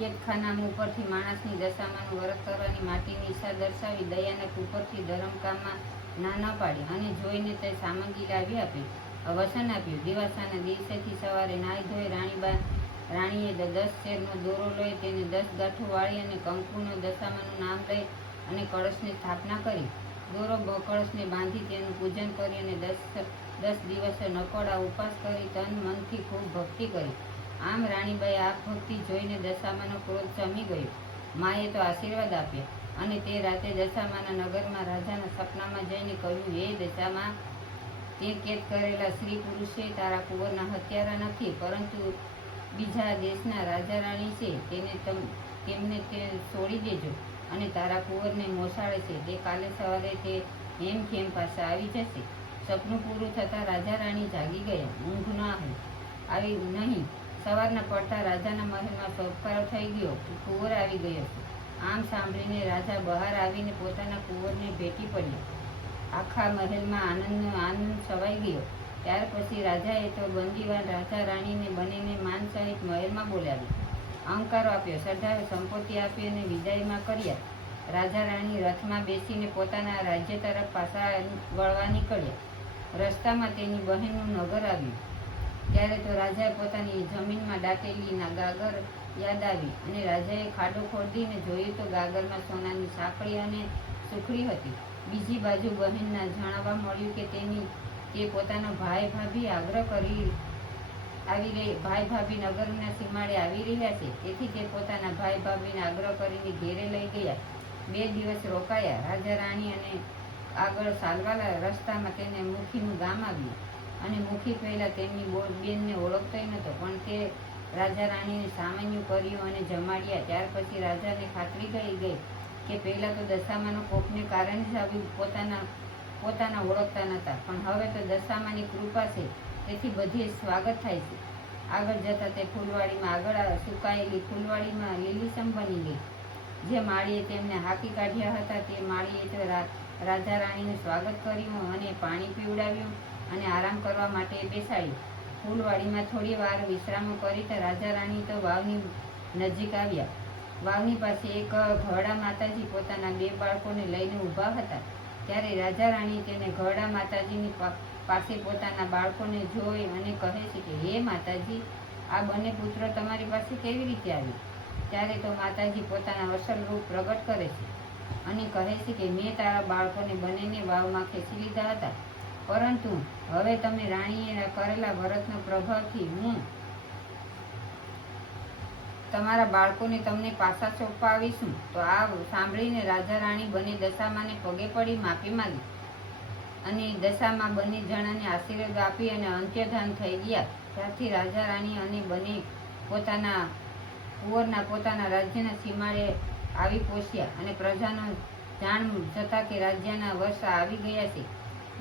કેદખાનામાં ઉપરથી માણસની દશામાનું વ્રત કરવાની માટીની ઈચ્છા દર્શાવી દયાને ઉપરથી ધરમકામમાં ના ન પાડી અને જોઈને તે સામગ્રી લાવી આપી. વસન આપ્યું. દિવાસાના દિવસેથી સવારે નાહી ધોઈ રાણીબા, રાણીએ દસ શેરનો દોરો લઈ તેને દસ ગાંઠો વાળી અને કંકુનો દશામાનું નામ લઈ અને કળશની સ્થાપના કરી. દોરો કળશને બાંધી તેનું પૂજન કરી અને દસ દસ દિવસે નકોડા ઉપવાસ કરી તન મનથી ખૂબ ભક્તિ કરી. આમ રાણીબાઈ આ ભક્તિ જોઈને દશામાનો ક્રોધ જમી ગયો. માએ તો આશીર્વાદ આપ્યા અને તે રાતે દશામાના નગરમાં રાજાના સપનામાં જઈને કહ્યું, હે દશામાં, તે કેદ કરેલા સ્ત્રી પુરુષે તારા કુંવરના હત્યારા નથી, પરંતુ બીજા દેશના રાજા રાણી છે, તેને તમ, તેમને તે છોડી દેજો અને તારા કુંવરને મોસાળે છે. તે કાલે સવારે તે હેમ ખેમ પાસે આવી જશે. સપનું પૂરું થતાં રાજા રાણી જાગી ગયા. ઊંઘ ન આવી નહીં. સવારના પડતા રાજાના મહેલમાં સોપકારો થઈ ગયો કુંવર આવી ગયો આમ સાંભળીને રાજા બહાર આવીને પોતાના કુંવરને ભેટી પડ્યો આખા મહેલમાં આનંદનો આનંદ છવાઈ ગયો. ત્યાર પછી રાજાએ તો બંદીવાન રાજા રાણીને બંનેને માન સહિત મહેલમાં બોલાવી અહંકારો આપ્યો સજાવે સંપત્તિ આપી અને વિદાયમાં કર્યા. રાજા રાણી રથમાં બેસીને પોતાના રાજ્ય તરફ પાછા વળવા નીકળ્યા. રસ્તામાં તેની બહેનનું નગર આવ્યું. ત્યારે તો રાજાએ પોતાની જમીનમાં દાટેલી ના ગાગર યાદ આવી અને રાજાએ ખાડો ખોદીને જોયું તો ગાગરમાં સોનાની સાંકળી અને સુખડી હતી. બીજી બાજુ બહેનના જણાવવા મળ્યું કે તેની, તે પોતાનો ભાઈ ભાભી આગ્રહ કરી આવી રહી, ભાઈ ભાભી નગરના સીમાડે આવી રહ્યા છે. તેથી તે પોતાના ભાઈ ભાભીને આગ્રહ કરીને ઘેરે લઈ ગયા. બે દિવસ રોકાયા. રાજા રાણી અને આગળ સાલવાલા રસ્તામાં તેને મુખીનું ગામ આવ્યું. અને મુખી પહેલા તેમની બેનને ઓળખતોય નહોતો. પણ તે રાજા રાણીને સામાન્ય કર્યું અને જમાડ્યા. ત્યાર પછી રાજાને ખાતરી કરી ગઈ કે પહેલાં તો દશામાનો કોપને કારણે જ આવી પોતાના પોતાના ઓળખતા નહોતા. પણ હવે તો દશામાની કૃપા છે. તેથી બધે સ્વાગત થાય છે. આગળ જતાં તે ફૂલવાડીમાં આગળ સુકાયેલી ફૂલવાડીમાં લીલીસમ બની ગઈ. જે માળીએ તેમને હાકી કાઢ્યા હતા, તે માળીએ રાજા રાણીનું સ્વાગત કર્યું અને પાણી પીવડાવ્યું. અને આરામ કરવા માટે બેસાડી ફૂલવાડીમાં થોડી વાર વિશ્રામો કરી રાજા રાણી તો વાવની નજીક આવ્યા. વાવની પાસે એક ઘરડા માતાજી પોતાના બે બાળકોને લઈને ઊભા હતા. ત્યારે રાજા રાણી તેને ઘરડા માતાજીની પાસે પોતાના બાળકોને જોઈ અને કહે છે કે, હે માતાજી, આ બંને પુત્રો તમારી પાસે કેવી રીતે આવી? ત્યારે તો માતાજી પોતાના અસલ રૂપ પ્રગટ કરે છે અને કહે છે કે, મેં તારા બાળકોને બંનેને વાવમાં ખેંચી લીધા હતા. પરંતુ હવે તમે રાણીએ કરેલા વ્રતના પ્રભાવથી હું તમારા બાળકોને તમને પાછા સોંપાવીશું. તો આ સાંભળીને રાજા રાણી બંને દશામાને પગે પડી માફી માંગી અને દશામાં બંને જણાને આશીર્વાદ આપી અને અંત્યધાન થઈ ગયા. ત્યારથી રાજા રાણી અને બંને પોતાના કુંવરના પોતાના રાજ્યના સીમાડે આવી પહોંચ્યા અને પ્રજાનો જાણ જતા કે રાજ્યના વર્ષ આવી ગયા છે.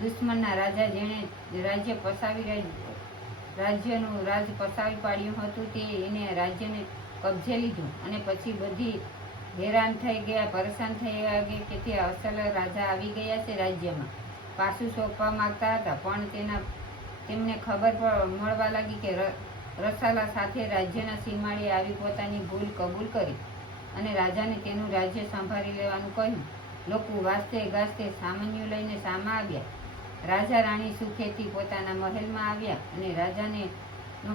દુશ્મનના રાજા જેણે રાજ્ય પસાવી રાજ્યનું રાજ પસાવી પાડ્યું હતું તે એને રાજ્યને કબજે લીધું અને પછી બધી હેરાન થઈ ગયા, પરેશાન થઈ ગયા કે- તે અસલ રાજા આવી ગયા છે રાજ્યમાં. પાછું સોંપવા માંગતા હતા, પણ તેના તેમને ખબર પણ મળવા લાગી કે રસાલા સાથે રાજ્યના સીમાડે આવી પોતાની ભૂલ કબૂલ કરી અને રાજાને તેનું રાજ્ય સંભાળી લેવાનું કહ્યું. લોકો વાસ્તે ગાસ્તે સામાન્ય લઈને સામા આવ્યા. રાજા રાણી સુખેથી પોતાના મહેલમાં આવ્યા અને રાજાને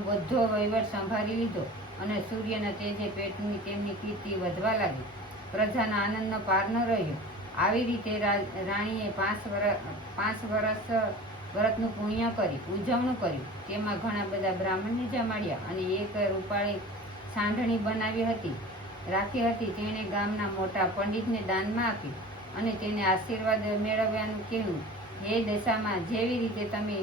બધો વહીવટ સંભાળી લીધો અને સૂર્યના તેજે પેટની તેમની કીર્તિ વધવા લાગી. પ્રજાના આનંદનો પાર ન રહ્યો. આવી રીતે રાણીએ પાંચ વરસ પાંચ વર્ષ વ્રતનું પુણ્ય કરી ઉજવણું કર્યું. તેમાં ઘણા બધા બ્રાહ્મણને જમાડ્યા અને એક રૂપાળી સાંઢણી બનાવી હતી, રાખી હતી. તેણે ગામના મોટા પંડિતને દાનમાં આપી અને તેને આશીર્વાદ મેળવ્યાનું કહેવું હે દશામાં જેવી રીતે તમે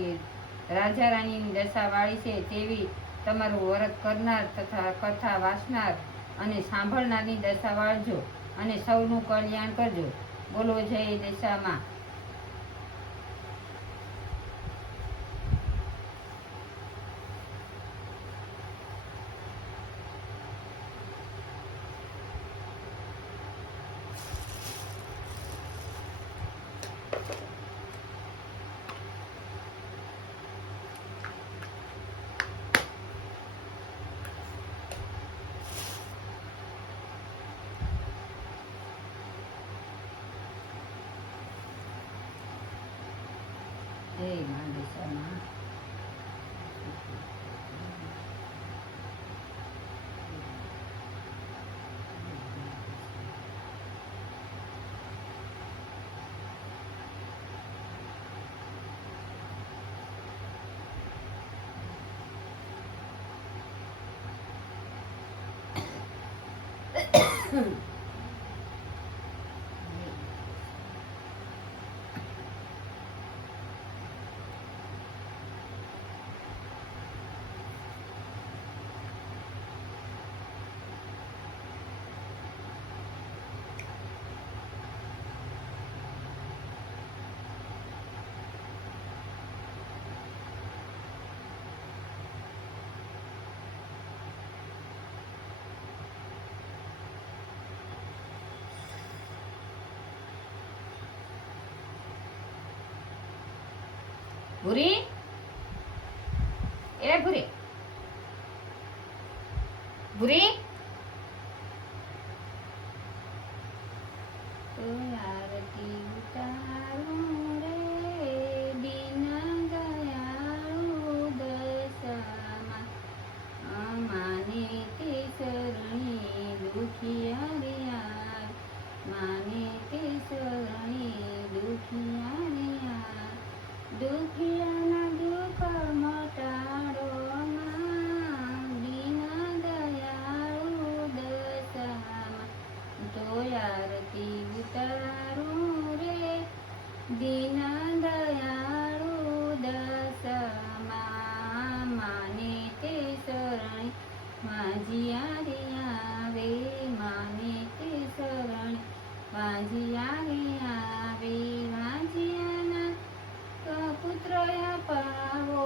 રાજા રાણીની દશા વાળી છે, તેવી તમારું વ્રત કરનાર તથા કથા વાંચનાર અને સાંભળનારની દશા વાળજો અને સૌનું કલ્યાણ કરજો. બોલો જય દશામાં. 큰 ભૂરી. એ ભૂરી. ભૂરી. પુત્ર પાવો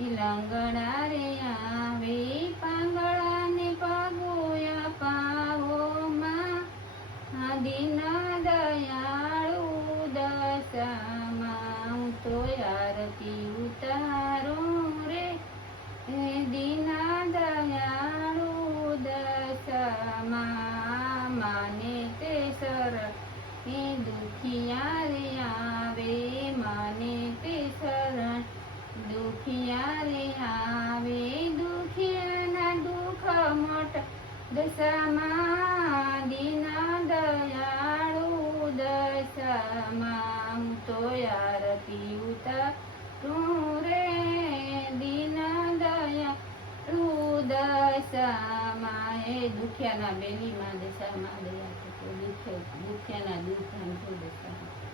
તિલંગણા રે 나你看소를 써.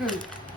嗯。